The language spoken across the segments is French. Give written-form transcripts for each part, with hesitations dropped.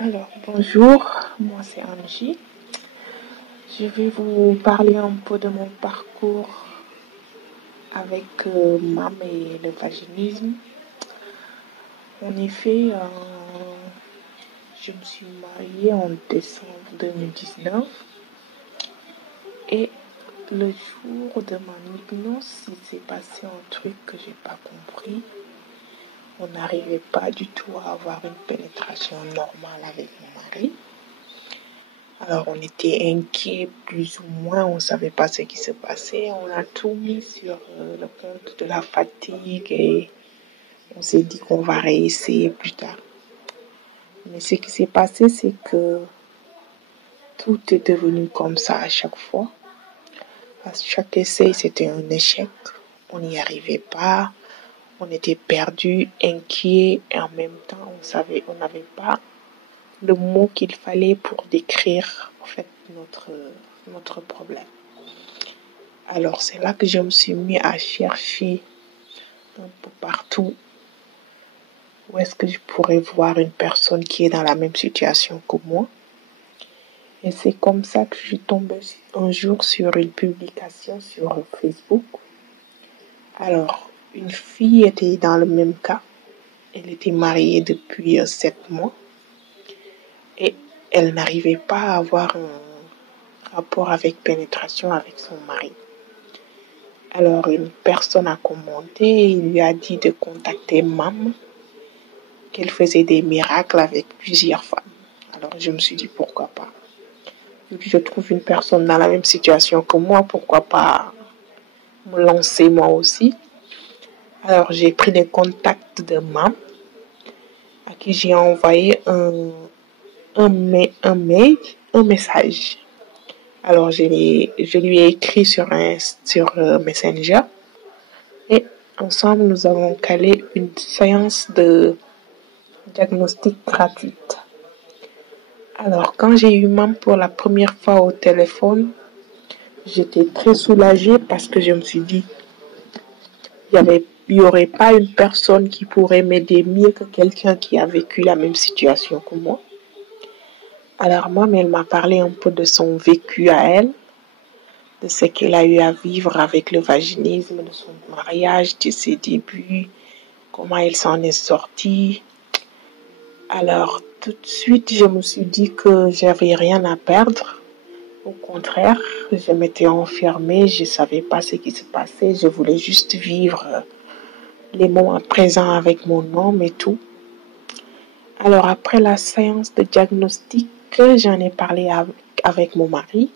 Alors, bonjour, moi c'est Angie. Je vais vous parler un peu de mon parcours avec MAM et le vaginisme. En effet, je me suis mariée en décembre 2019 et le jour de ma noce, il s'est passé un truc que j'ai pas compris. On n'arrivait pas du tout à avoir une pénétration normale avec mon mari. Alors, on était inquiets, plus ou moins, on ne savait pas ce qui se passait. On a tout mis sur le compte de la fatigue et on s'est dit qu'on va réessayer plus tard. Mais ce qui s'est passé, c'est que tout est devenu comme ça à chaque fois. À chaque essai, c'était un échec. On n'y arrivait pas. On était perdus, inquiets et en même temps, on n'avait pas le mot qu'il fallait pour décrire en fait notre problème. Alors c'est là que je me suis mis à chercher un peu partout où est-ce que je pourrais voir une personne qui est dans la même situation que moi. Et c'est comme ça que je suis tombée un jour sur une publication sur Facebook. Alors, une fille était dans le même cas. Elle était mariée depuis 7 mois. Et elle n'arrivait pas à avoir un rapport avec pénétration avec son mari. Alors, une personne a commenté, il lui a dit de contacter MAM, qu'elle faisait des miracles avec plusieurs femmes. Alors, je me suis dit, pourquoi pas. Je trouve une personne dans la même situation que moi, pourquoi pas me lancer moi aussi. Alors, j'ai pris les contacts de MAM, à qui j'ai envoyé un message. Alors, je lui ai écrit sur Messenger et ensemble, nous avons calé une séance de diagnostic gratuite. Alors, quand j'ai eu MAM pour la première fois au téléphone, j'étais très soulagée parce que je me suis dit, il n'y aurait pas une personne qui pourrait m'aider mieux que quelqu'un qui a vécu la même situation que moi. Alors, MAM, elle m'a parlé un peu de son vécu à elle, de ce qu'elle a eu à vivre avec le vaginisme, de son mariage, de ses débuts, comment elle s'en est sortie. Alors, tout de suite, je me suis dit que j'avais rien à perdre. Au contraire, je m'étais enfermée, je ne savais pas ce qui se passait, je voulais juste vivre les moments présents avec mon homme et tout. Alors, après la séance de diagnostic, j'en ai parlé avec mon mari.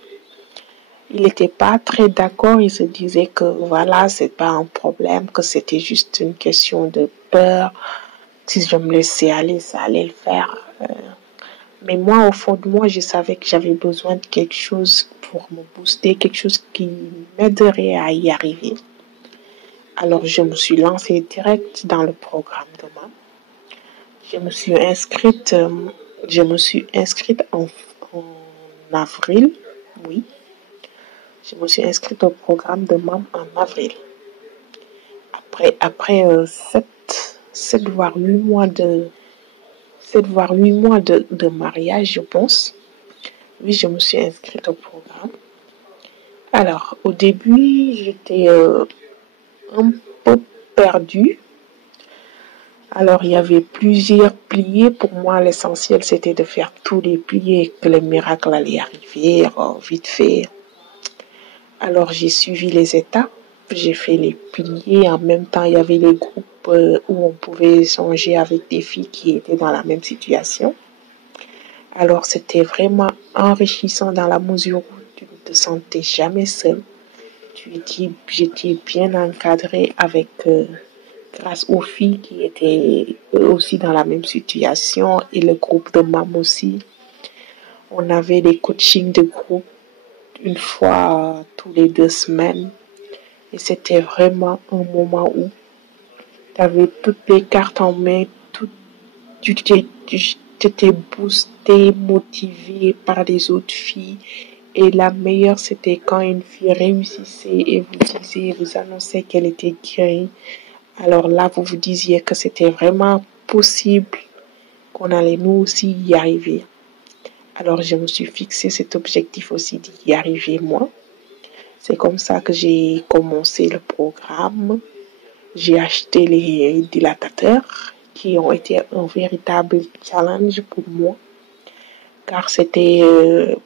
Il n'était pas très d'accord, il se disait que voilà, c'est pas un problème, que c'était juste une question de peur. Si je me laissais aller, ça allait le faire. Mais moi, au fond de moi, je savais que j'avais besoin de quelque chose pour me booster, quelque chose qui m'aiderait à y arriver. Alors, je me suis lancée direct dans le programme de MAM. Je me suis inscrite en avril, oui. Je me suis inscrite au programme de MAM en avril. Après 7 voire 8 mois de mariage, je pense. Oui, je me suis inscrite au programme. Alors, au début, j'étais un peu perdue. Alors, il y avait plusieurs pliés. Pour moi, l'essentiel, c'était de faire tous les pliés, que le miracle allait arriver vite fait. Alors, j'ai suivi les étapes. J'ai fait les pliés. En même temps, il y avait les groupes où on pouvait échanger avec des filles qui étaient dans la même situation. Alors, c'était vraiment enrichissant dans la mesure où tu ne te sentais jamais seule. J'étais bien encadrée grâce aux filles qui étaient aussi dans la même situation et le groupe de MAM aussi. On avait des coachings de groupe une fois tous les 2 semaines et c'était vraiment un moment où tu avais toutes les cartes en main, tu t'étais boosté, motivé par les autres filles. Et la meilleure, c'était quand une fille réussissait et vous annoncez qu'elle était guérie. Alors là, vous vous disiez que c'était vraiment possible, qu'on allait nous aussi y arriver. Alors, je me suis fixé cet objectif aussi d'y arriver, moi. C'est comme ça que j'ai commencé le programme. J'ai acheté les dilatateurs qui ont été un véritable challenge pour moi. Car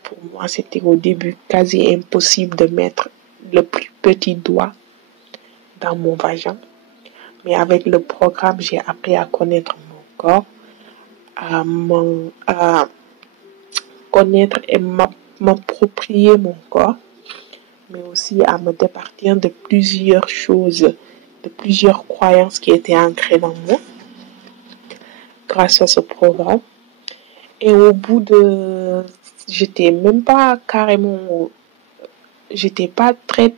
pour moi, c'était au début quasi impossible de mettre le plus petit doigt dans mon vagin. Mais avec le programme, j'ai appris à connaître mon corps, à connaître et m'approprier mon corps, mais aussi à me départir de plusieurs choses, de plusieurs croyances qui étaient ancrées dans moi grâce à ce programme. Et au bout de... J'étais même pas carrément... J'étais pas très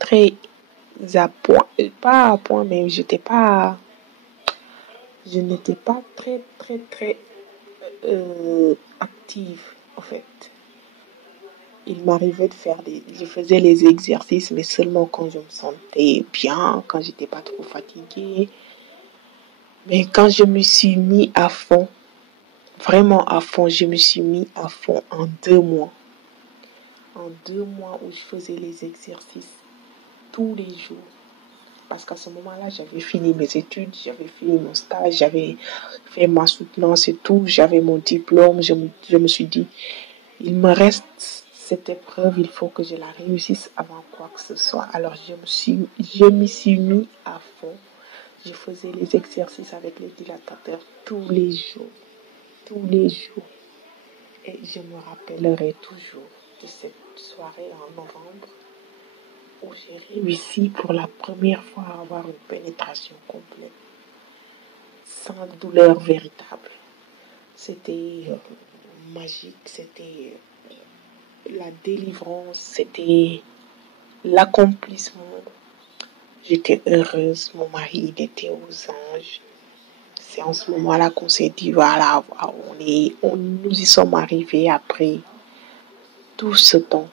à point. Pas à point, mais j'étais pas... Je n'étais pas très active, en fait. Il m'arrivait de faire je faisais les exercices, mais seulement quand je me sentais bien, quand j'étais pas trop fatiguée. Mais quand je me suis mis à fond, vraiment à fond, je me suis mis à fond en 2 mois. En 2 mois où je faisais les exercices tous les jours. Parce qu'à ce moment-là, j'avais fini mes études, j'avais fini mon stage, j'avais fait ma soutenance et tout, j'avais mon diplôme. Je me suis dit, il me reste cette épreuve, il faut que je la réussisse avant quoi que ce soit. Alors, je m'y suis mis à fond. Je faisais les exercices avec les dilatateurs tous les jours. Tous les jours. Et je me rappellerai toujours de cette soirée en novembre où j'ai réussi pour la première fois à avoir une pénétration complète, sans douleur véritable. C'était magique, c'était la délivrance, c'était l'accomplissement. J'étais heureuse, mon mari il était aux anges. C'est en ce moment-là qu'on s'est dit, voilà, nous y sommes arrivés après tout ce temps.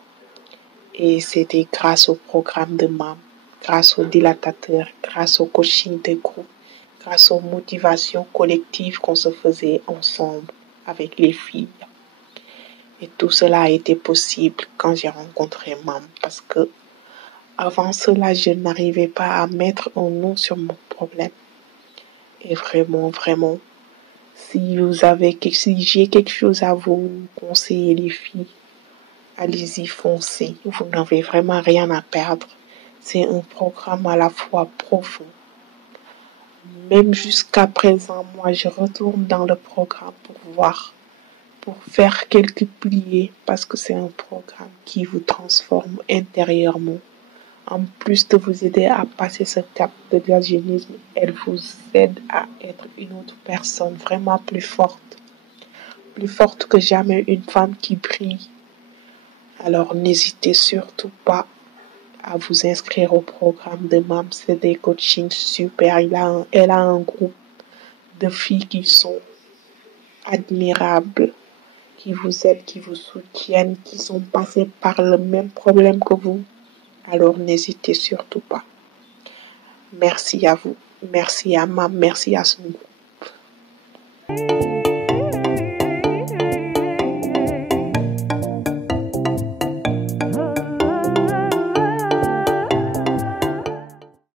Et c'était grâce au programme de MAM, grâce aux dilatateurs, grâce au coaching de groupe, grâce aux motivations collectives qu'on se faisait ensemble avec les filles. Et tout cela a été possible quand j'ai rencontré MAM, parce que avant cela, je n'arrivais pas à mettre un nom sur mon problème. Et vraiment, si j'ai quelque chose à vous conseiller, les filles, allez-y, foncez. Vous n'avez vraiment rien à perdre. C'est un programme à la fois profond. Même jusqu'à présent, moi, je retourne dans le programme pour faire quelques pliés, parce que c'est un programme qui vous transforme intérieurement. En plus de vous aider à passer ce cap de l'hygiénisme, elle vous aide à être une autre personne vraiment plus forte que jamais, une femme qui brille. Alors n'hésitez surtout pas à vous inscrire au programme de MAM. C'est des coachings super. Elle a un groupe de filles qui sont admirables, qui vous aident, qui vous soutiennent, qui sont passées par le même problème que vous. Alors n'hésitez surtout pas. Merci à vous. Merci à MAM. Merci à son groupe.